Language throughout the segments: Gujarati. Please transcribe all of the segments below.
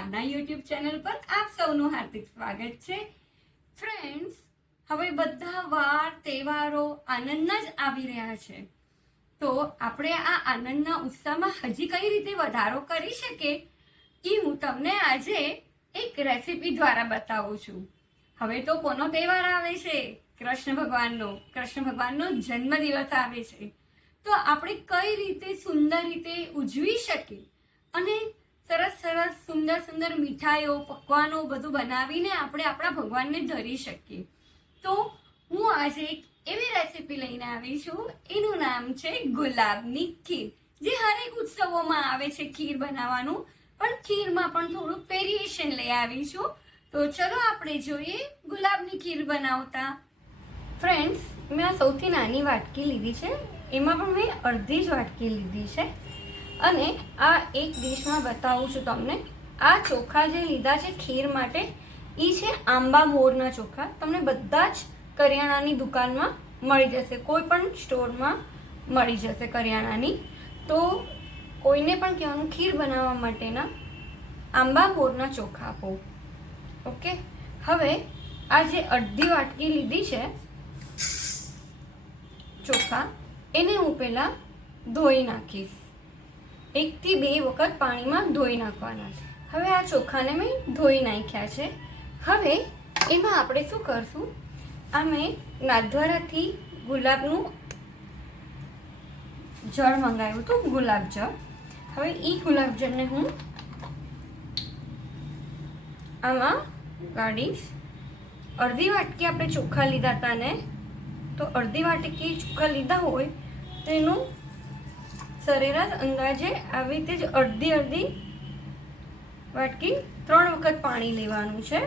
આજના યુટ્યુબ ચેનલ પર આપ સૌનું હાર્દિક સ્વાગત છે. ફ્રેન્ડ્સ હવે બધા વાર, તહેવારો આનંદના જ આવી રહ્યા છે. તો આપણે આ આનંદના ઉત્સાહમાં હજી કઈ રીતે વધારો કરી શકીએ એ હું તમને આજે એક રેસીપી દ્વારા બતાવું છું. હવે તો કોનો તહેવાર આવે છે? કૃષ્ણ ભગવાનનો. કૃષ્ણ ભગવાનનો જન્મદિવસ આવે છે. તો આપણે કઈ રીતે, સુંદર રીતે ઉજવી શકીએ અને સરસ સરસ સુંદર સુંદર મીઠાઈઓ, પકવાનો બધું બનાવીને આપણે આપણા ભગવાનને ધરી શકીએ. તો હું આજે એક એવી રેસીપી લઈને આવી છું. એનું નામ છે ગુલાબની ખીર. જે હરેક ઉત્સવોમાં આવે છે ખીર બનાવવાનું. પણ ખીરમાં પણ થોડુંક વેરિએશન લઈ આવી છું. તો ચલો આપણે જોઈએ ગુલાબની ખીર બનાવતા. ફ્રેન્ડ્સ મેં સૌથી નાની વાટકી લીધી છે. એમાં પણ મેં અડધી જ વાટકી લીધી છે. અને આ એક ડીશમાં બતાવું છું તમને. આ ચોખા જે લીધા છે ખીર માટે એ છે આંબા મોરના ચોખા. તમને બધા જ કરિયાણાની દુકાનમાં મળી જશે. કોઈ પણ સ્ટોરમાં મળી જશે કરિયાણાની. તો કોઈને પણ કહેવાનું, ખીર બનાવવા માટેના આંબા મોરના ચોખા આપો. ઓકે? હવે આ જે અડધી વાટકી લીધી છે ચોખા, એને હું પહેલાં ધોઈ નાખીશ. એકથી બે વખત પાણીમાં ધોઈ નાખવાના હવે આ ચોખાને મેં ધોઈ નાખ્યા છે. હવે એમાં આપણે શું કરશું? આ મેં નાથદ્વારાથી ગુલાબનું જળ મંગાવ્યું હતું, ગુલાબ હવે એ ગુલાબ હું આમાં કાઢીશ અડધી વાટકી આપણે ચોખા લીધા હતા ને. તો અડધી વાટકી ચોખા લીધા હોય તો એનું સરેરાશ અંદાજે આવી રીતે જ અડધી અડધી વાટકી ત્રણ વખત પાણી લેવાનું છે.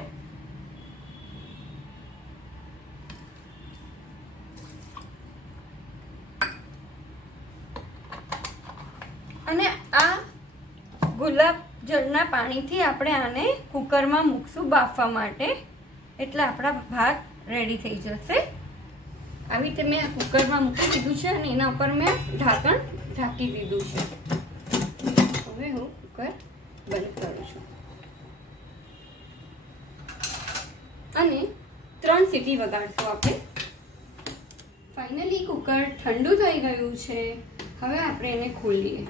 અને આ ગુલાબ જળના પાણીથી આપણે આને કુકરમાં મૂકશું બાફવા માટે, એટલે આપણા ભાત રેડી થઈ જશે. આવી રીતે મેં કુકરમાં મૂકી દીધું છે અને એના ઉપર મેં ઢાંકણ ઢાંકી દીધું છે. હવે હું કુકર બંધ કરું છું. અને ત્રણ સીટી વગાડશું આપણે. ફાઇનલી કુકર ઠંડુ થઈ ગયું છે. હવે આપણે એને ખોલીએ.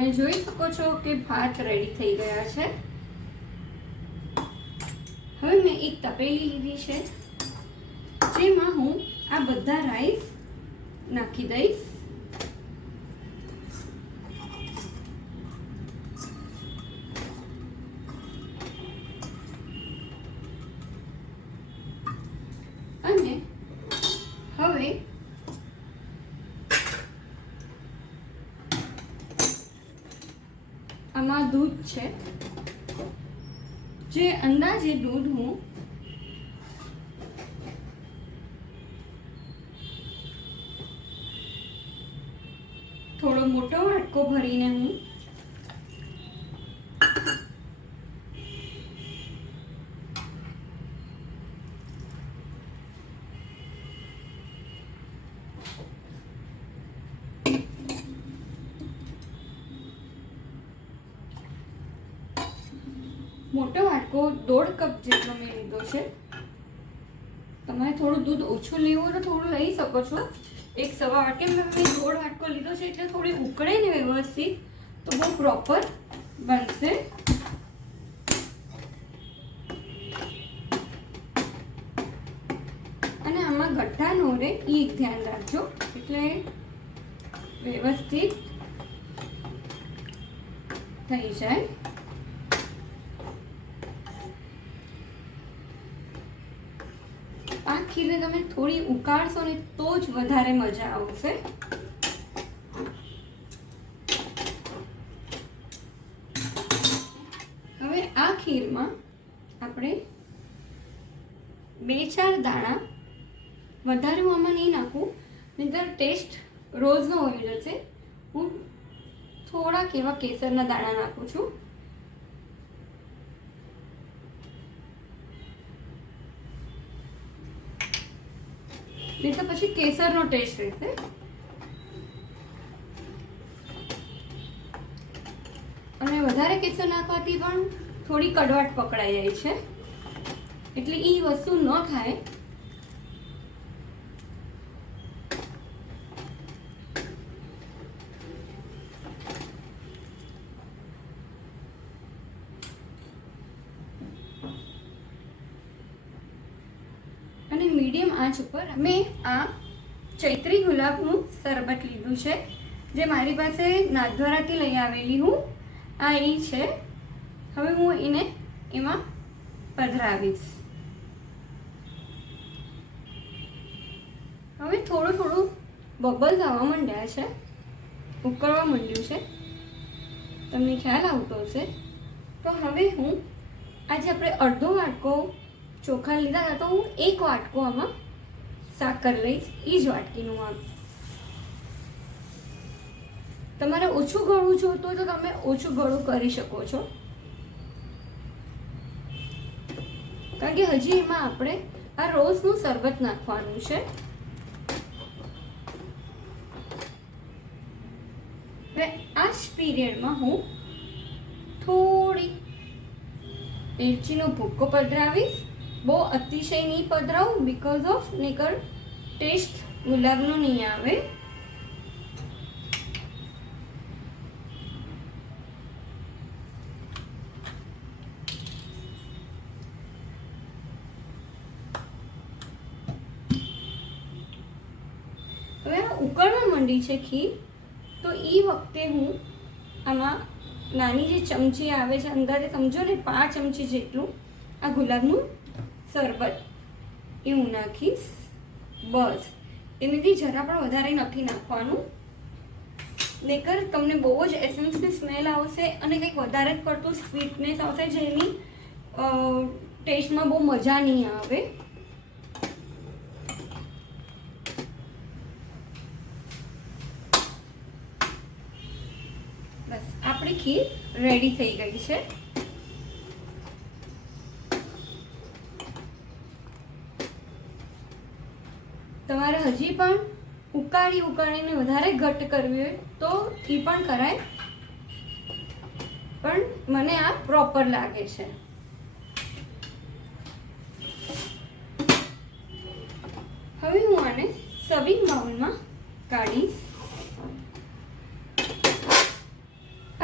તમે જોઈ શકો છો કે ભાત રેડી થઈ ગયા છે. હવે મેં એક તપેલી લીધી છે, જેમાં હું આ બધા રાઈસ નાખી દઈશ. અને હવે આમાં દૂધ છે. જે અંદાજે દૂધ હું થોડો મોટો વાટકો ભરીને હું મોટો વાટકો દોઢ કપ જેટલો મેં લીધો છે. તમારે થોડું દૂધ ઓછું લેવું હોય તો થોડું લઈ શકો છો. એક સવા વાટકે મેં દોઢ વાટકો લીધો છે એટલે થોડી ઉકળે ને વ્યવસ્થિત તો બહુ પ્રોપર બનશે. અને આમાં ગઠ્ઠા નો રે એ ધ્યાન રાખજો એટલે વ્યવસ્થિત થઈ જાય. ખીરને તમે થોડી ઉકાળશો ને તો જ વધારે મજા આવશે. હવે આ ખીરમાં આપણે બે ચાર દાણા વધારે હું આમાં નહીં નાખું, નહીંતર ટેસ્ટ રોજનો હોઈ જશે હું થોડાક એવા કેસરના દાણા નાખું છું. નહીં તો પછી કેસરનો ટેસ્ટ રહેશે અને વધારે કેસર નાખવાથી પણ થોડી કડવાટ પકડાઈ જાય છે. એટલે એ વસ્તુ ન થાય અને મીડિયમ આંચ ઉપર મેં આ ચૈત્રી ગુલાબનું શરબત લીધું છે, જે મારી પાસે નાથદ્વારાથી લઈ આવેલી હું. આ એ છે. હવે હું એને એમાં પધરાવીશ. હવે થોડું થોડું બબલ્સ આવવા માંડ્યા છે, ઉકળવા માંડ્યું છે. તમને ખ્યાલ આવતો હશે. તો હવે હું આજે આપણે અડધો વાટકો ચોખા લીધા હતા તો હું એક વાટકો આમાં સાકર લઈશ. એ જ વાટકીનું આમ. તમારે ઓછું ગળું જોતું તો તમે ઓછું ગળું કરી શકો છો. કારણ કે હજી એમાં આપણે આ રોઝનું શરબત નાખવાનું છે. હવે આ જ પીરિયડમાં હું થોડી એલચીનો ભૂક્કો પધરાવીશ. બહુ અતિશય નહીં પધરાવું બીકોઝ ઓફ નીકળ ટેસ્ટ ગુલાબનો નહીં આવે. હવે ઉકળવા માંડી છે ખીર, તો એ વખતે હું આમાં નાની જે ચમચી આવે છે, અંદાજે સમજો ને પાંચ ચમચી જેટલું આ ગુલાબનું શરબત એ હું નાખીશ. બસ. એનાથી જરા પણ વધારે નથી નાખવાનું. નહીકર તમને બહુ જ એસન્સની સ્મેલ આવશે અને કંઈક વધારે જ પડતું સ્વીટનેસ આવશે જેની ટેસ્ટમાં બહુ મજા નહીં આવે. બસ. આપણી ખીર રેડી થઈ ગઈ છે. તમારે હજી પણ ઉકાળી ઉકાળીને વધારે ઘટ કરવી હોય તો એ પણ કરાય. પણ મને આ પ્રોપર લાગે છે. હવે હું આને સવિંગ બાઉલમાં કાઢીશ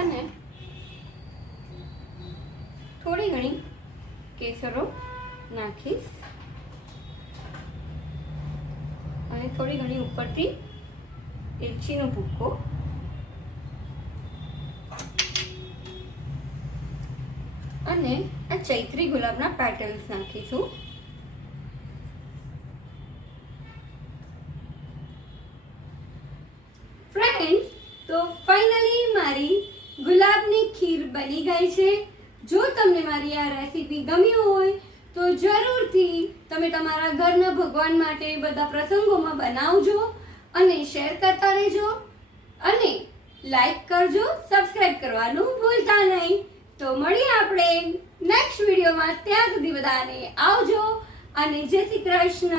અને થોડી ઘણી કેસરો નાખીશ અને થોડી ઘણી ઉપરથી એલચીનો અને આ ચૈત્રી ગુલાબના પેટલ્સ નાખીશું. ફ્રેન્ડ્સ તો ફાઇનલી મારી ગુલાબની ખીર બની ગઈ છે. જો તમને મારી આ રેસીપી ગમી હોય, તો જરૂરથી તમે તમારા ઘરના ભગવાન માટે બધા પ્રસંગોમાં બનાવજો અને શેર કરતા રહેજો. અને લાઈક કરજો સબસ્ક્રાઇબ કરવાનું ભૂલતા નહીં. તો મળીએ આપણે નેક્સ્ટ વિડીયોમાં ત્યાં સુધી બધાને આવજો અને જય શ્રી કૃષ્ણ.